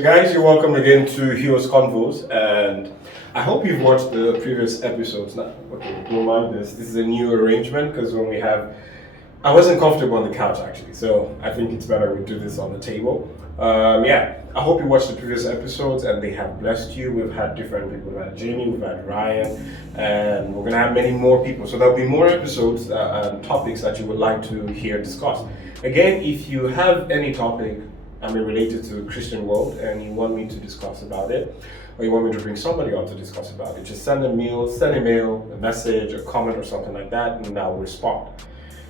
So guys, you're welcome again to Heroes Convos, and I hope you've watched the previous episodes. Now, okay, don't mind this. This is a new arrangement because I wasn't comfortable on the couch actually, so I think it's better we do this on the table. I hope you watched the previous episodes and they have blessed you. We've had different people. We've had Jamie, we've had Ryan, and we're gonna have many more people. So there'll be more episodes and topics that you would like to hear discussed. Again, if you have any topic related to the Christian world and you want me to discuss about it, or you want me to bring somebody on to discuss about it, just send a mail, a message, a comment or something like that, and I'll respond.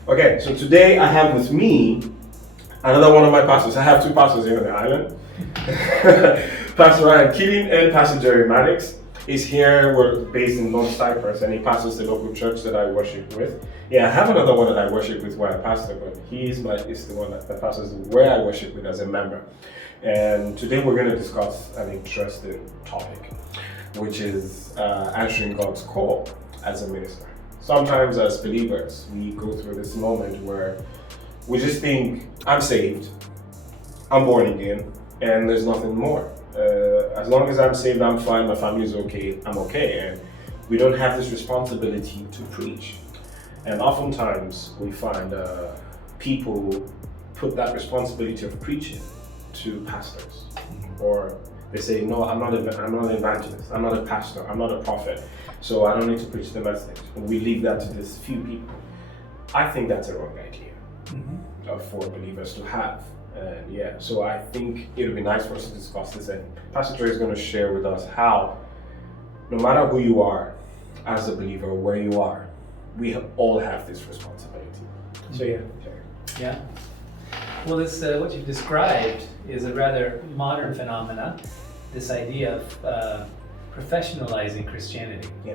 Okay, so today I have with me another one of my pastors. I have two pastors here on the island. Pastor Ryan Keating and Pastor Jerry Maddox is here. We're based in North Cyprus, and he pastors the local church that I worship with. Yeah, I have another one that I worship with where I pastor, but is the one that pastors where I worship with as a member. And today we're going to discuss an interesting topic, which is answering God's call as a minister. Sometimes as believers, we go through this moment where we just think, I'm saved, I'm born again, and there's nothing more. As long as I'm saved, I'm fine, my family's okay, I'm okay. And we don't have this responsibility to preach. And oftentimes we find people put that responsibility of preaching to pastors. Or they say, no, I'm not an evangelist, I'm not a pastor, I'm not a prophet, so I don't need to preach the message. And we leave that to these few people. I think that's a wrong idea for believers to have. And so I think it would be nice for us to discuss this, and Pastor Trey is going to share with us how, no matter who you are as a believer, where you are, we all have this responsibility. So Jerry. Yeah. Well, this what you've described is a rather modern phenomena, this idea of professionalizing Christianity. Yeah.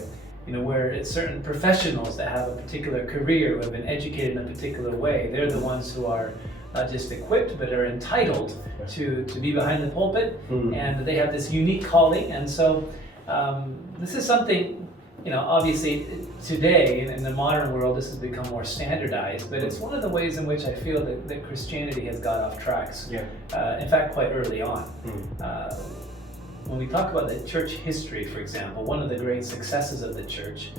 Where it's certain professionals that have a particular career, who have been educated in a particular way, they're the ones who are not just equipped, but are entitled to be behind the pulpit, and they have this unique calling. And so this is something, obviously today in the modern world, this has become more standardized, but it's one of the ways in which I feel that Christianity has got off tracks. In fact, quite early on. When we talk about the church history, for example, one of the great successes of the church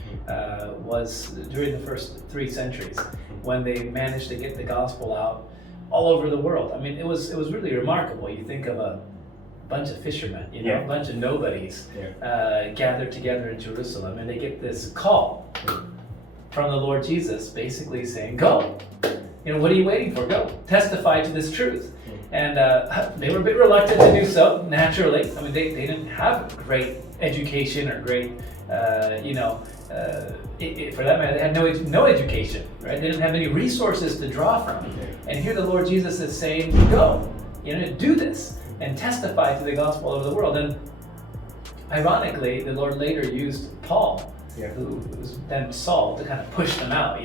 was during the first 3 centuries, when they managed to get the gospel out all over the world. I mean, it was really remarkable. You think of a bunch of fishermen, a bunch of nobodies gathered together in Jerusalem, and they get this call from the Lord Jesus, basically saying, "Go. What are you waiting for? Go. Testify to this truth." And they were a bit reluctant to do so, naturally. I mean, they didn't have great education or great, for that matter, they had no education, right? They didn't have any resources to draw from. And here the Lord Jesus is saying, go, do this and testify to the gospel all over the world. And ironically, the Lord later used Paul, who was then Saul, to kind of push them out,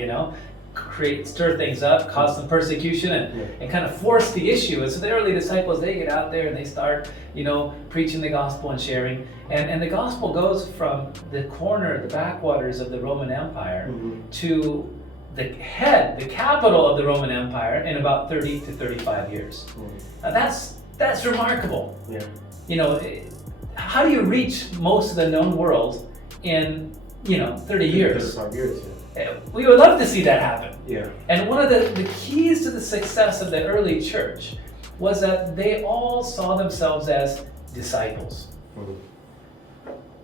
stir things up, cause some persecution, and kind of force the issue. And so the early disciples, they get out there and they start, preaching the gospel and sharing. And the gospel goes from the backwaters of the Roman Empire to the capital of the Roman Empire in about 30 to 35 years. Now that's remarkable. How do you reach most of the known world in 30 years? 35 years, We would love to see that happen. Yeah. And one of the keys to the success of the early church was that they all saw themselves as disciples.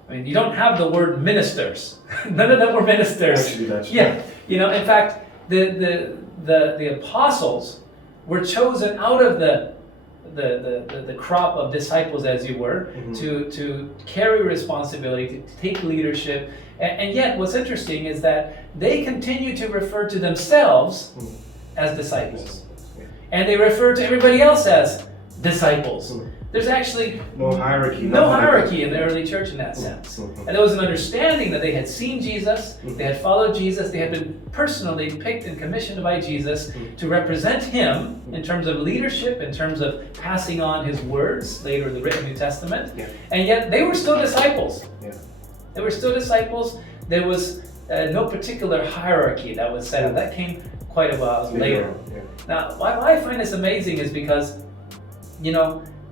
I mean, you don't have the word ministers. None of them were ministers. Actually, that's true. In fact, the apostles were chosen out of the crop of disciples, as you were, to carry responsibility, to take leadership. And yet, what's interesting is that they continue to refer to themselves as disciples. And they refer to everybody else as disciples. There's actually no hierarchy in the early church in that sense. And there was an understanding that they had seen Jesus, they had followed Jesus, they had been personally picked and commissioned by Jesus to represent him in terms of leadership, in terms of passing on his words, later the written New Testament. And yet they were still disciples. They were still disciples. There was no particular hierarchy that was set up. That came quite a while later. Now, why I find this amazing is because,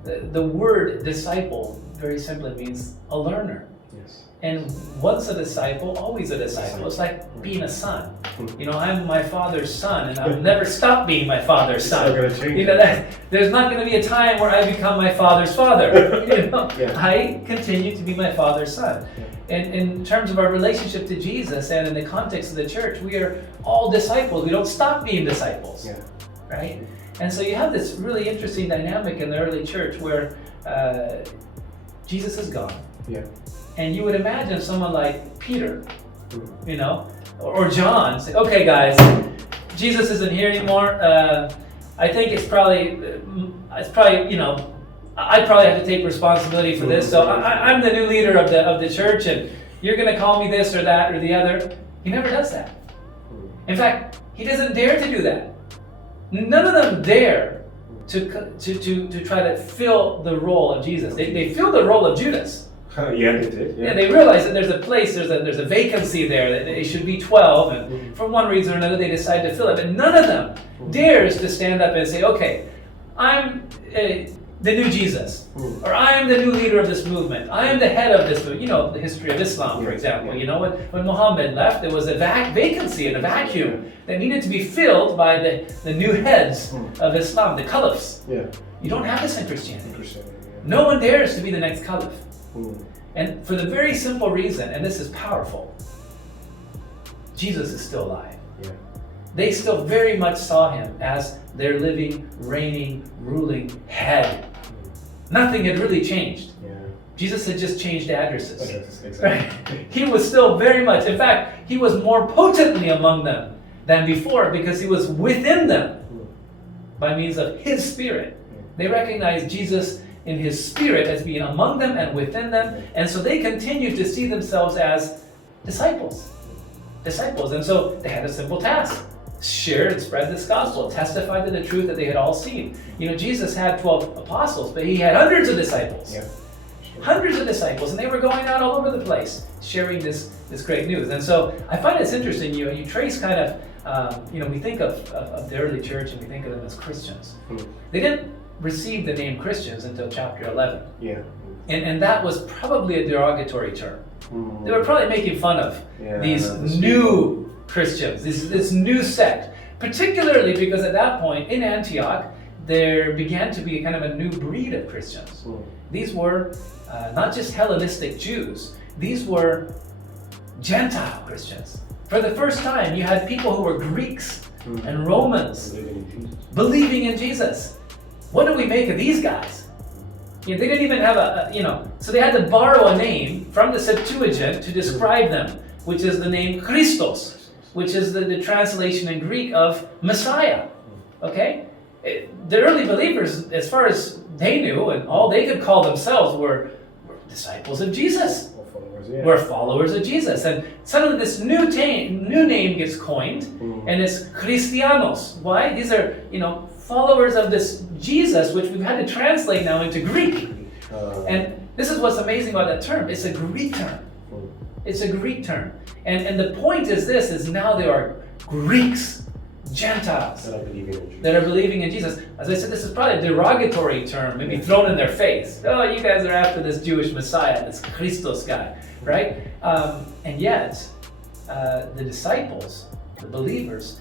The word disciple very simply means a learner. Yes. And once a disciple, always a disciple. It's like being a son. You know, I'm my father's son, and I'll never stop being my father's son. It's not gonna change. You know, there's not going to be a time where I become my father's father. You know, I continue to be my father's son. And in terms of our relationship to Jesus and in the context of the church, we are all disciples. We don't stop being disciples, right? And so you have this really interesting dynamic in the early church where Jesus is gone. Yeah. And you would imagine someone like Peter, you know, or John say, okay guys, Jesus isn't here anymore. I think it's probably, you know, I probably have to take responsibility for this. So I'm the new leader of the church, and you're going to call me this or that or the other. He never does that. In fact, he doesn't dare to do that. None of them dare to try to fill the role of Jesus. They fill the role of Judas. Yeah, they did. Yeah, they realize that there's a place, there's a vacancy there, that they should be 12, and for one reason or another they decide to fill it. But none of them dares to stand up and say, okay, I'm the new Jesus, or I am the new leader of this movement. I am the head of this movement. You know, the history of Islam, for example. You know, when Muhammad left, there was a vacancy and a vacuum that needed to be filled by the new heads of Islam, the caliphs. Yeah. You don't have this in Christianity. No one dares to be the next caliph. And for the very simple reason, and this is powerful, Jesus is still alive. Yeah. They still very much saw him as their living, reigning, ruling head. Nothing had really changed. Yeah. Jesus had just changed addresses. Exactly. Right? He was still very much, in fact, he was more potently among them than before because he was within them by means of his spirit. They recognized Jesus in his spirit as being among them and within them, and so they continued to see themselves as disciples. And so they had a simple task: share and spread this gospel, testify to the truth that they had all seen. You know, Jesus had 12 apostles, but he had hundreds of disciples. Yeah. Hundreds of disciples, and they were going out all over the place sharing this great news. And so I find it's interesting, you trace kind of, you know, we think of the early church and we think of them as Christians. They didn't receive the name Christians until chapter 11. Yeah. And that was probably a derogatory term. They were probably making fun of these new Christians, this new sect, particularly because at that point in Antioch, there began to be kind of a new breed of Christians. These were not just Hellenistic Jews, these were Gentile Christians. For the first time, you had people who were Greeks and Romans believing in Jesus. What do we make of these guys? You know, they didn't even have so they had to borrow a name from the Septuagint to describe them, which is the name Christos, which is the translation in Greek of Messiah. Okay? The early believers, as far as they knew, and all they could call themselves were disciples of Jesus. We're followers of Jesus. And suddenly this new name gets coined, and it's Christianos. Why? These are, followers of this Jesus, which we've had to translate now into Greek. And this is what's amazing about that term. It's a Greek term. It's a Greek term. And the point is this, is now there are Greeks, Gentiles, that are believing in Jesus. As I said, this is probably a derogatory term, maybe thrown in their face. Oh, you guys are after this Jewish Messiah, this Christos guy, right? And yet, the disciples, the believers,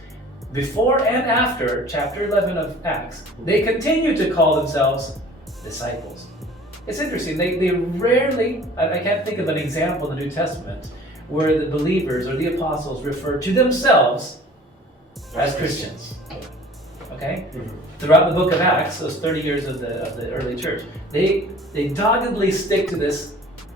before and after chapter 11 of Acts, they continue to call themselves disciples. It's interesting, they rarely, I can't think of an example in the New Testament where the believers or the apostles refer to themselves as Christians. Okay? Throughout the book of Acts, those 30 years of the early church, they doggedly stick to this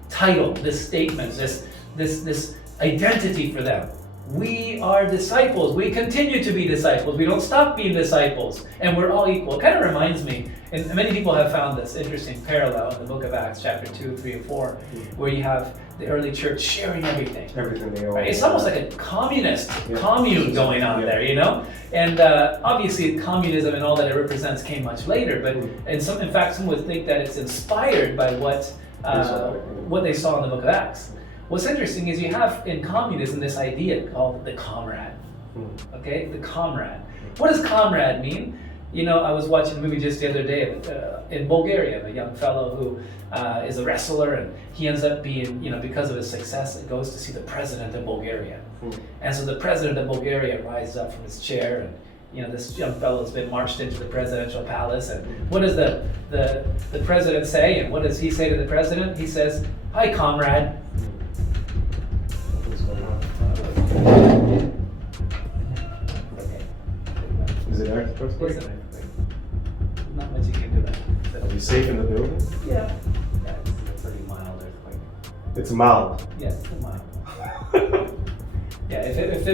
title, this statement, this identity for them. We are disciples. We continue to be disciples. We don't stop being disciples. And we're all equal. It kind of reminds me, and many people have found this interesting parallel in the book of Acts, chapter 2, 3, and 4, where you have the early church sharing everything. Everything they own. Right? It's almost like a communist commune going on there, And obviously communism and all that it represents came much later, but in fact some would think that it's inspired by what they saw in the book of Acts. What's interesting is you have in communism this idea called the comrade. Okay, the comrade. What does comrade mean? I was watching a movie just the other day in Bulgaria, a young fellow who is a wrestler, and he ends up being, because of his success, goes to see the president of Bulgaria. And so the president of Bulgaria rises up from his chair, and this young fellow has been marched into the presidential palace, and what does the president say, and what does he say to the president? He says, "Hi, comrade." What's going on? Is it earthquake? Not much you can do that. Are we safe in the building? Yeah. Yeah, it's a pretty mild earthquake. It's mild. Yeah, it's mild. Yeah, if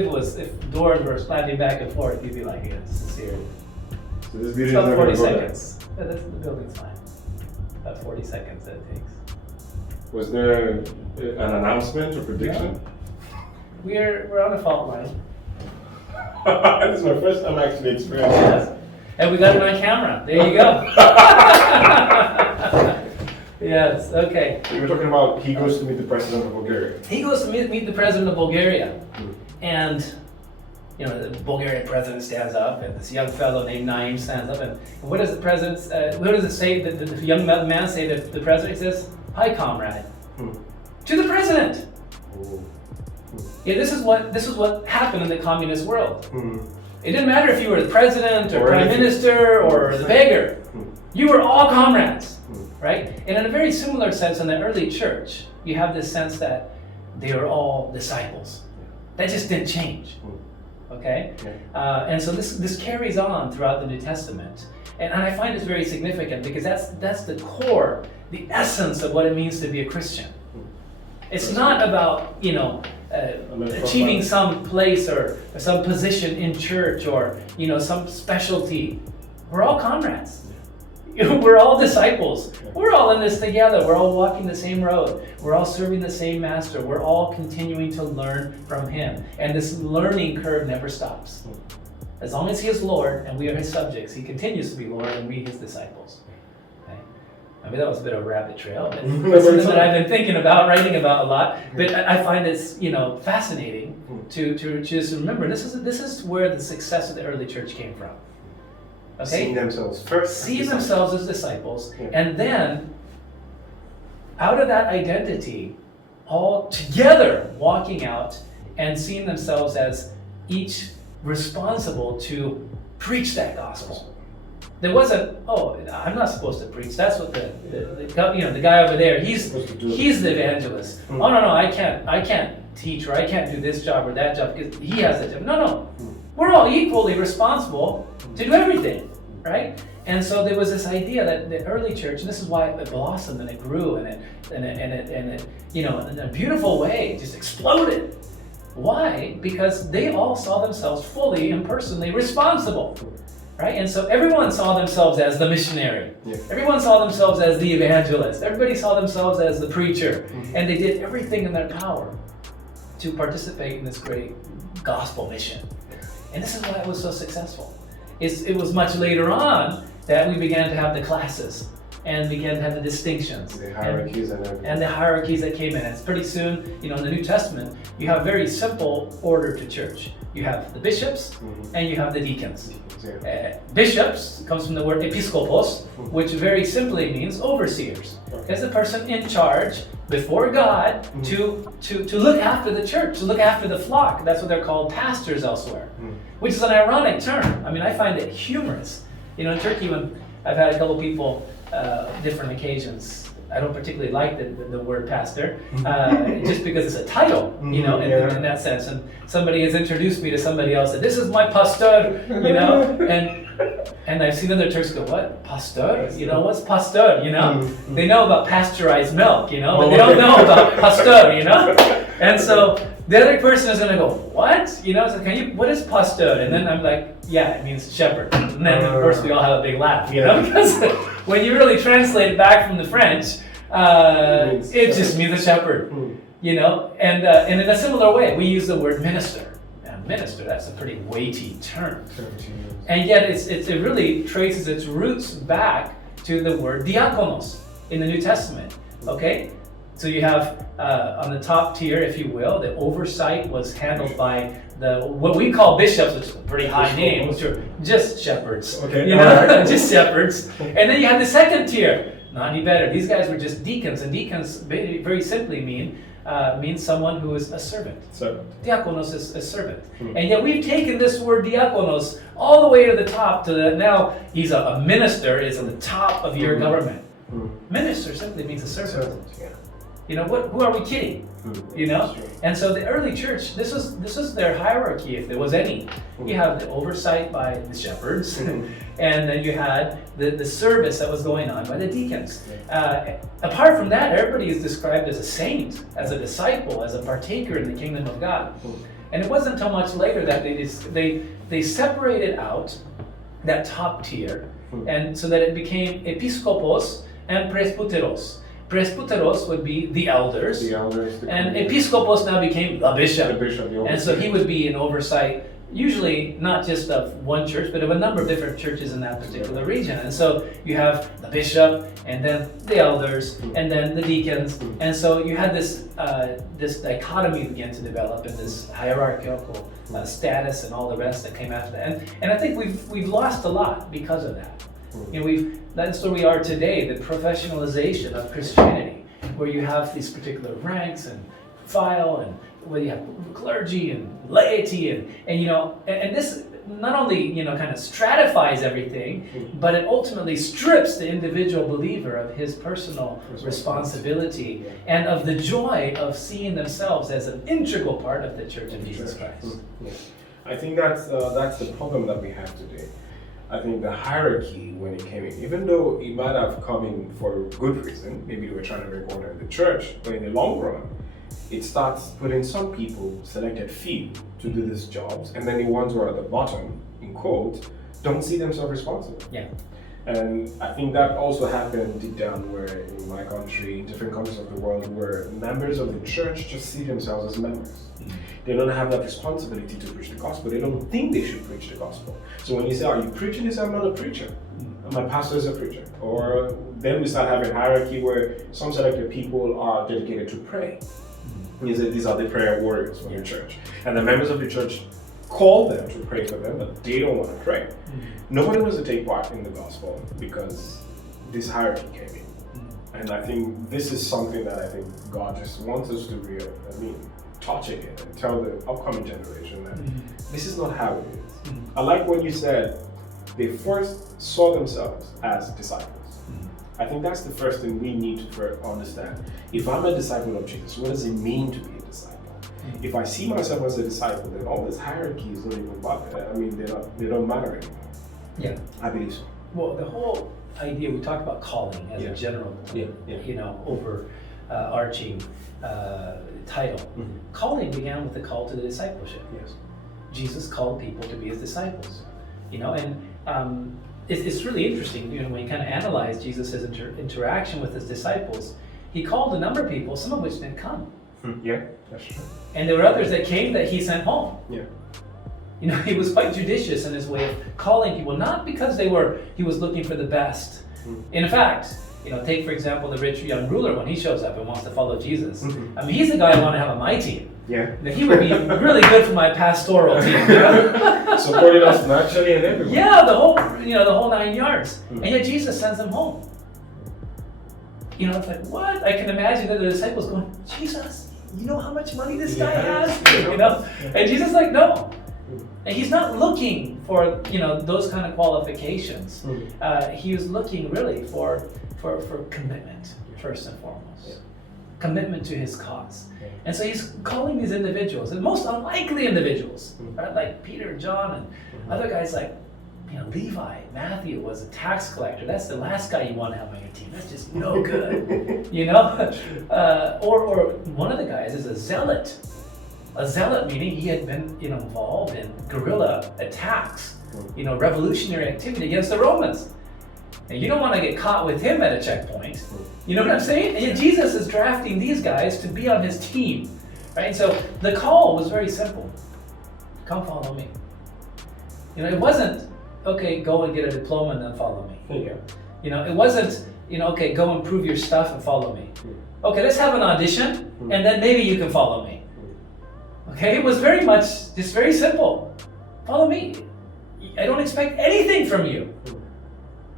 doors were slamming back and forth, you'd be like, yeah, this is serious. So this It's video is about not 40 going to go seconds. Yeah, the building's fine. About 40 seconds that it takes. there. Was there an announcement or prediction? We're on a fault line. This is my first time actually experiencing Yes. this. And we got it on camera. There you go. Yes, okay. You were talking about he goes to meet the president of Bulgaria. He goes to meet the president of Bulgaria. And, the Bulgarian president stands up, and this young fellow named Naim stands up. And what does the president, what does it say, the young man say to the president? He says, "Hi, comrade." To the president. Yeah, this is what happened in the communist world. It didn't matter if you were the president or prime minister or the beggar. You were all comrades, right? And in a very similar sense, in the early church, you have this sense that they were all disciples. That just didn't change, okay? And so this carries on throughout the New Testament. And I find this very significant because that's the core, the essence of what it means to be a Christian. It's not about, achieving some place or some position in church or, some specialty. We're all comrades. We're all disciples. We're all in this together. We're all walking the same road. We're all serving the same master. We're all continuing to learn from him. And this learning curve never stops. As long as he is Lord and we are his subjects, he continues to be Lord and we his disciples. Okay? I mean, that was a bit of a rabbit trail, but it's something that I've been thinking about, writing about a lot. But I find it's, fascinating to just remember this is where the success of the early church came from. Okay? Seeing themselves first. See themselves as disciples, and then out of that identity, all together walking out and seeing themselves as each responsible to preach that gospel. There wasn't, I'm not supposed to preach. That's what the guy over there, he's the evangelist. Oh no, I can't teach, or I can't do this job or that job because he has that job. No. We're all equally responsible to do everything, right? And so there was this idea that the early church, and this is why it blossomed and it grew and it in a beautiful way just exploded. Why? Because they all saw themselves fully and personally responsible, right? And so everyone saw themselves as the missionary. Everyone saw themselves as the evangelist. Everybody saw themselves as the preacher, and they did everything in their power to participate in this great gospel mission. And this is why it was so successful. It was much later on that we began to have the classes and began to have the distinctions. The hierarchies and everything. And the hierarchies that came in. And it's pretty soon, in the New Testament, you have very simple order to church. You have the bishops and you have the deacons. Bishops comes from the word episkopos, which very simply means overseers. It's the person in charge before God to look after the church, to look after the flock. That's what they're called, pastors elsewhere, which is an ironic term. I mean, I find it humorous. In Turkey, when I've had a couple people, different occasions, I don't particularly like the word pastor, just because it's a title, in that sense. And somebody has introduced me to somebody else, and this is my pastor, and I've seen other Turks go, what, pastor? What's pastor? They know about pasteurized milk, but they don't know about pastor, And so the other person is gonna go, what? So what is pastor? And then I'm like, yeah, it means shepherd. And then of course we all have a big laugh, because when you really translate it back from the French, it just means a shepherd, And in a similar way, we use the word minister. And minister, that's a pretty weighty term. And yet it really traces its roots back to the word diakonos in the New Testament. Okay? So you have on the top tier, if you will, the oversight was handled by what we call bishops, which is a pretty high name, which are just shepherds. Okay. You know, just shepherds. And then you had the second tier, not any better. These guys were just deacons, and deacons very simply means someone who is a servant. Diakonos is a servant. And yet we've taken this word diakonos all the way to the top, now he's a minister, is at the top of your government. Minister simply means a servant. You know, who are we kidding? You know? And so the early church, this was their hierarchy, if there was any. You have the oversight by the shepherds, and then you had the service that was going on by the deacons. Apart from that, everybody is described as a saint, as a disciple, as a partaker in the kingdom of God. And it wasn't until much later that they separated out that top tier, and so that it became episkopos and presbyteros. Presbyteros would be the elders, and episkopos now became the bishop. And so he would be in oversight, usually not just of one church, but of a number of different churches in that particular region. And so you have the bishop, and then the elders, and then the deacons. And so you had this dichotomy begin to develop, and this hierarchical status and all the rest that came after that. And I think we've lost a lot because of that. You know, that's where we are today, the professionalization of Christianity, where you have these particular ranks and file, and where you have clergy and laity, and you know, and this not only, you know, kind of stratifies everything, but it ultimately strips the individual believer of his personal responsibility and of the joy of seeing themselves as an integral part of the Church of Jesus Christ. I think that's the problem that we have today. I think the hierarchy, when it came in, even though it might have come in for a good reason, maybe they were trying to bring order in the church, but in the long run, it starts putting some people, selected few, to do these jobs, and then the ones who are at the bottom, in quote, don't see themselves responsible. Yeah. And I think that also happened deep down where in my country, in different countries of the world, where members of the church just see themselves as members. They don't have that responsibility to preach the gospel. They don't think they should preach the gospel. So when you say, are you preaching? They say, I'm not a preacher. My pastor is a preacher. Or then we start having hierarchy where some selected people are dedicated to pray. These are the prayer warriors from your church. And the members of the church call them to pray for them, but they don't want to pray. Nobody wants to take part in the gospel because this hierarchy came in. And I think this is something that I think God just wants us to touch again and tell the upcoming generation that this is not how it is. I like what you said, they first saw themselves as disciples. I think that's the first thing we need to understand. If I'm a disciple of Jesus, what does it mean to be a disciple? If I see myself as a disciple, then all this hierarchy is not even bother. I mean, they don't matter anymore. Yeah. I believe so. Well, the whole idea, we talk about calling as a general, you know, overarching title. Calling began with the call to the discipleship. Yes. Jesus called people to be his disciples. You know, and it's really interesting, you know, when you kind of analyze Jesus' interaction with his disciples. He called a number of people, some of which didn't come. Yeah, that's true. And there were others that came that he sent home. Yeah. You know, he was quite judicious in his way of calling people, not because he was looking for the best. In fact, you know, take for example the rich young ruler when he shows up and wants to follow Jesus. I mean, he's the guy I want to have on my team. Yeah. Now, he would be really good for my pastoral team. You know? Supporting us financially and everything. Yeah, the whole 9 yards. And yet Jesus sends them home. You know, it's like, what? I can imagine that the disciples going, Jesus, you know how much money this guy has? You know? And Jesus is like, no. And he's not looking for, you know, those kind of qualifications. He was looking really for commitment, first and foremost. Commitment to his cause. And so he's calling these individuals, the most unlikely individuals, right? Like Peter, John, and other guys like, you know, Levi, Matthew was a tax collector. That's the last guy you want to have on your team. That's just no good, you know? Or one of the guys is a zealot. A zealot meaning he had been, you know, involved in guerrilla attacks, you know, revolutionary activity against the Romans. And you don't want to get caught with him at a checkpoint. You know what I'm saying? And yet Jesus is drafting these guys to be on his team, right? And so the call was very simple. Come follow me. You know, it wasn't, okay, go and get a diploma and then follow me. Yeah. You know, it wasn't, okay, go improve your stuff and follow me. Okay, let's have an audition, and then maybe you can follow me. Okay, it was very much just very simple. Follow me. I don't expect anything from you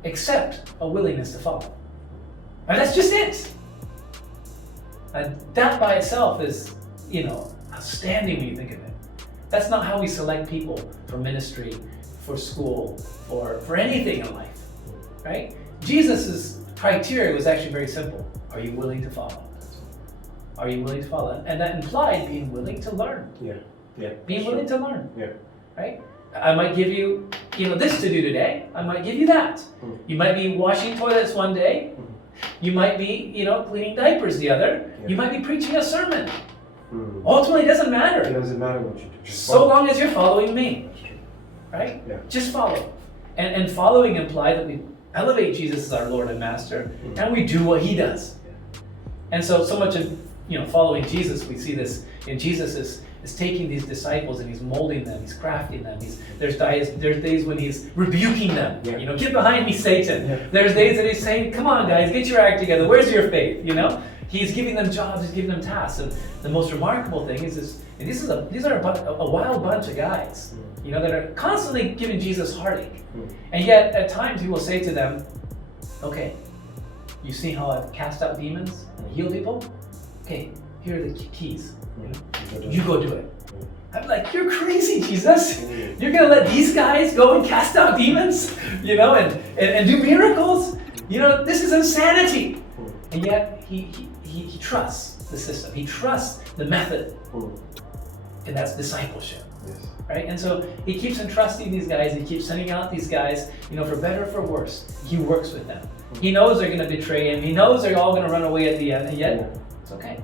except a willingness to follow. And that's just it. And that by itself is, outstanding when you think of it. That's not how we select people for ministry, for school, for anything in life, right? Jesus' criteria was actually very simple. Are you willing to follow? Are you willing to follow? And that implied being willing to learn. Yeah. Being willing to learn. Yeah. Right? I might give you, this to do today. I might give you that. You might be washing toilets one day. You might be, cleaning diapers the other. You might be preaching a sermon. Ultimately, it doesn't matter. It doesn't matter what you do. So long as you're following me. Right? Yeah. Just follow. And following implies that we elevate Jesus as our Lord and Master, and we do what he does. And so much of following Jesus, we see this in Jesus is taking these disciples and he's molding them, he's crafting them. There's days when he's rebuking them. Yeah. Get behind me, Satan. Yeah. There's days that he's saying, come on, guys, get your act together. Where's your faith? He's giving them jobs, he's giving them tasks. And the most remarkable thing is this. And these are a wild bunch of guys, that are constantly giving Jesus heartache. And yet, at times, he will say to them, okay, you see how I've cast out demons and healed people? Okay, here are the keys. You go do it. I'm like, you're crazy, Jesus. You're going to let these guys go and cast out demons, and do miracles? This is insanity. And yet, he trusts the system. He trusts the method. And that's discipleship. Yes. Right? And so he keeps entrusting these guys, he keeps sending out these guys, for better or for worse. He works with them. He knows they're going to betray him. He knows they're all going to run away at the end, and yet it's okay.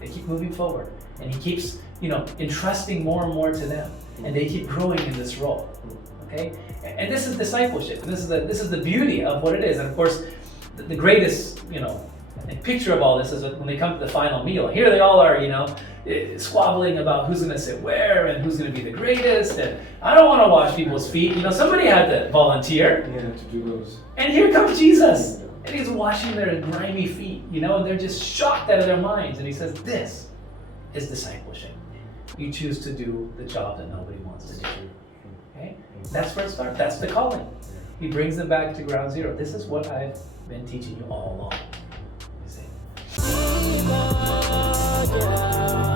They keep moving forward. And he keeps, entrusting more and more to them. And they keep growing in this role. Okay? And this is discipleship. And this is the beauty of what it is. And of course, the greatest, picture of all this is when they come to the final meal. Here they all are, squabbling about who's going to sit where and who's going to be the greatest. And I don't want to wash people's feet. Somebody had to volunteer. Yeah, to do those. And here comes Jesus. And he's washing their grimy feet, and they're just shocked out of their minds. And he says, this is discipleship. You choose to do the job that nobody wants to do. Okay? That's where it starts. That's the calling. He brings them back to ground zero. This is what I've been teaching you all along. You see?